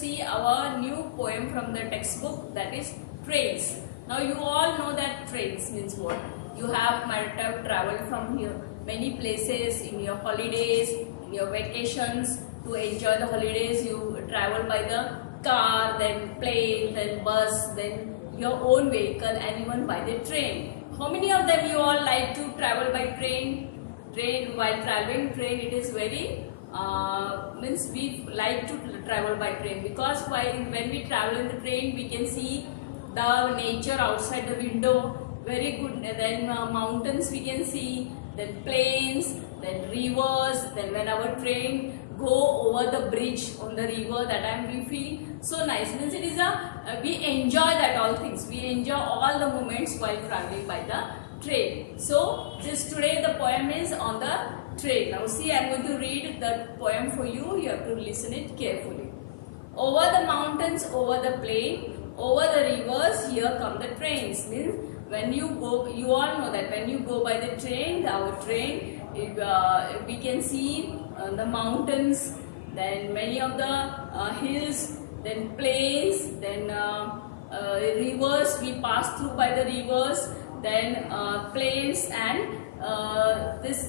see our new poem from the textbook, that is trains. Now you all know that trains means what? You might have traveled from here many places in your holidays, in your vacations. To enjoy the holidays, you travel by the car, then plane, then bus, then your own vehicle, and even by the train. How many of them you all like to travel by train? While traveling train, it is very means we like to travel by train, because when we travel in the train, we can see the nature outside the window very good. Then mountains we can see, then plains, then rivers. Then when our train go over the bridge on the river, that time we feel so nice. Means it is we enjoy that all things. We enjoy all the moments while traveling by the train. So today the poem is on the train. Now see, I am going to read the poem for you. You have to listen it carefully. Over the mountains, over the plain, over the rivers, here come the trains. Means when you go, you all know that when you go by the train, our train, we can see the mountains, then many of the hills, then plains, then rivers. We pass through by the rivers, then plains, and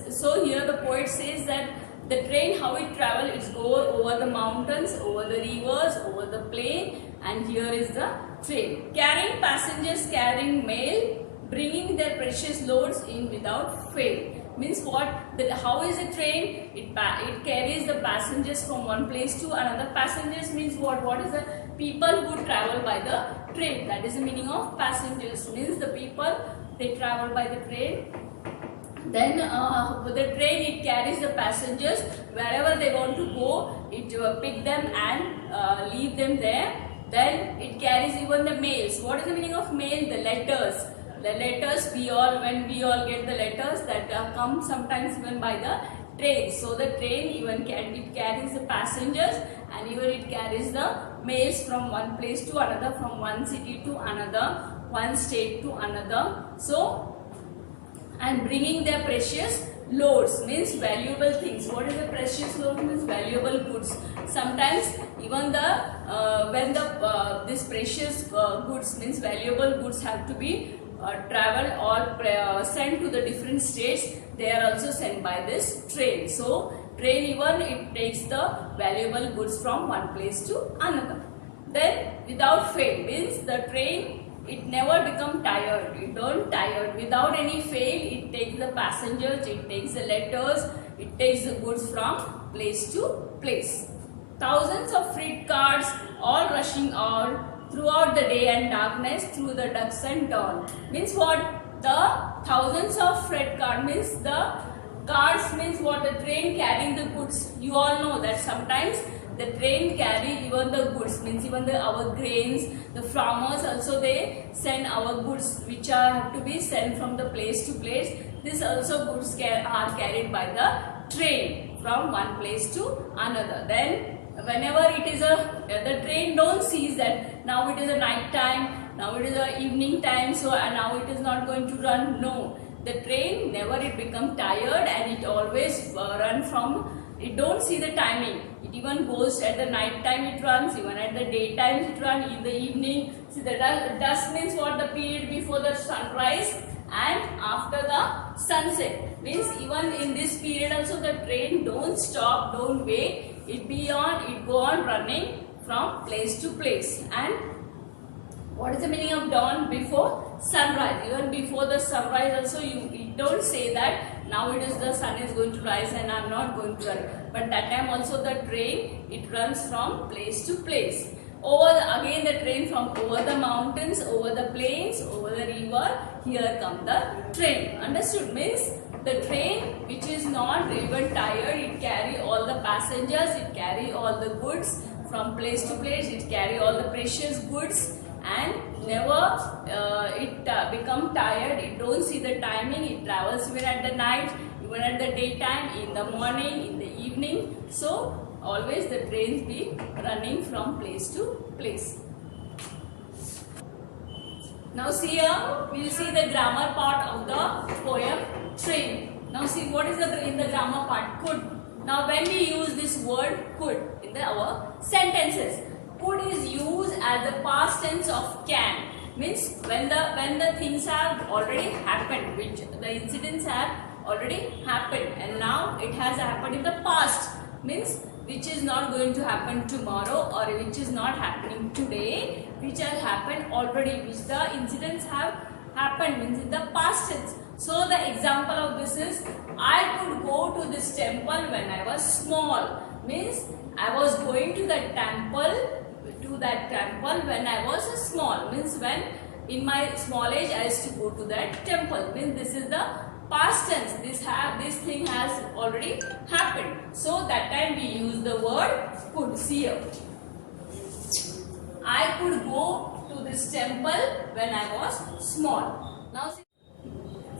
so here the poet says that the train, how it travel, it go over the mountains, over the rivers, over the plain, and here is the train. Carrying passengers, carrying mail, bringing their precious loads in without fail. Means what? How is a train? It carries the passengers from one place to another. Passengers means what? What is the people who travel by the train? That is the meaning of passengers. Means the people, they travel by the train. Then the train, it carries the passengers wherever they want to go. It pick them and leave them there. Then it carries even the mails. What is the meaning of mail? The letters. The letters, when we all get the letters that come sometimes even by the train. So the train even it carries the passengers, and even it carries the mails from one place to another, from one city to another, one state to another. So, and bringing their precious loads, means valuable things. What is the precious load? Means valuable goods. Sometimes even when this precious goods, means valuable goods, have to be traveled or sent to the different states, they are also sent by this train. So train, even it takes the valuable goods from one place to another. Then without fail, means the train, it never become tired. It don't tired. Without any fail, it takes the passengers, it takes the letters, it takes the goods from place to place. Thousands of freight cars, all rushing on throughout the day and darkness, through the dusk and dawn. Means what? The thousands of freight cars, means the cars, means what? The train carrying the goods. You all know that sometimes the train carry even the goods, means even our grains. The farmers also, they send our goods which have to be sent from the place to place. This also goods are carried by the train from one place to another. Then whenever it is the train don't see that now it is a night time, now it is a evening time, so now it is not going to run. No, the train never it become tired, and it always run from, it don't see the timing. It even goes at the night time, it runs, even at the daytime it runs, in the evening. See, the dusk means what? The period before the sunrise and after the sunset. Means even in this period also the train don't stop, don't wait. It go on running from place to place. And what is the meaning of dawn? Before sunrise. Even before the sunrise also, you don't say that now it is the sun is going to rise and I am not going to run. But that time also the train, it runs from place to place. Again the train from over the mountains, over the plains, over the river, here come the train. Understood? Means the train which is not even tired, it carry all the passengers, it carry all the goods from place to place, it carry all the precious goods, and never it become tired. It don't see the timing. It travels even at the night, even at the daytime, in the morning, in the evening. So always the trains be running from place to place. Now see here, we will see the grammar part of the poem train. Now see what is in the grammar part? Could. Now when we use this word could in our sentences, could is used as the past tense of can. Means when the things have already happened, which the incidents have already happened, and now it has happened in the past. Means which is not going to happen tomorrow, or which is not happening today, which has happened already, which the incidents have happened, means in the past tense. So the example of this is, I could go to this temple when I was small. Means I was going to that temple when I was small. Means when in my small age I used to go to that temple. Means this is the past tense. This thing has already happened. So that time we use the word could. See here. I could go to this temple when I was small. Now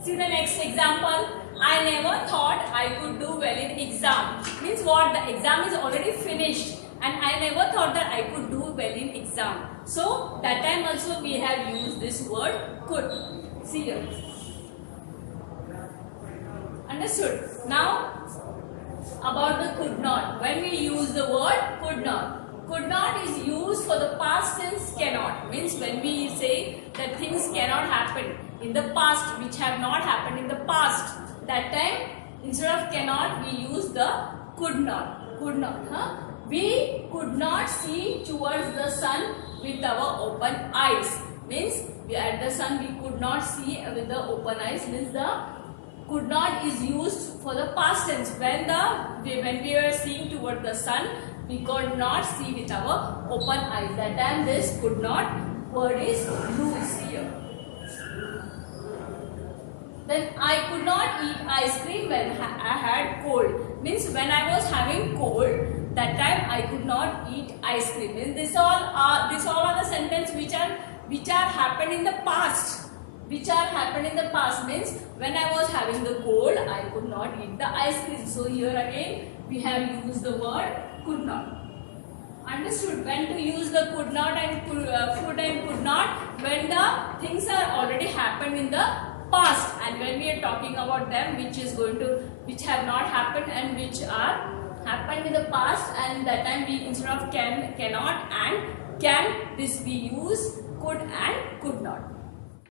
see the next example. I never thought I could do well in exam. Means what? The exam is already finished and I never thought that I could do well in exam. So that time also we have used this word could. See here. Understood? Now about the could not. When we use the word could not. Could not is used for the past tense cannot. Means when we say that things cannot happen in the past, which have not happened in the past, that time instead of cannot we use the could not. Could not. We could not see towards the sun with our open eyes. Means at the sun we could not see with the open eyes. Means the could not is used for the past tense. When we were seeing toward the sun, we could not see with our open eyes. That time this could not word is used here. Then I could not eat ice cream when I had cold. Means when I was having cold, that time I could not eat ice cream. Means this all are the sentences which are happened in the past. Which are happened in the past. Means when I was having the cold, I could not eat the ice cream. So here again we have used the word could not. Understood? When to use the could not and could and could not, when the things are already happened in the past, and when we are talking about them which have not happened and which are happened in the past, and that time we instead of can, cannot and can, this we use could and could not.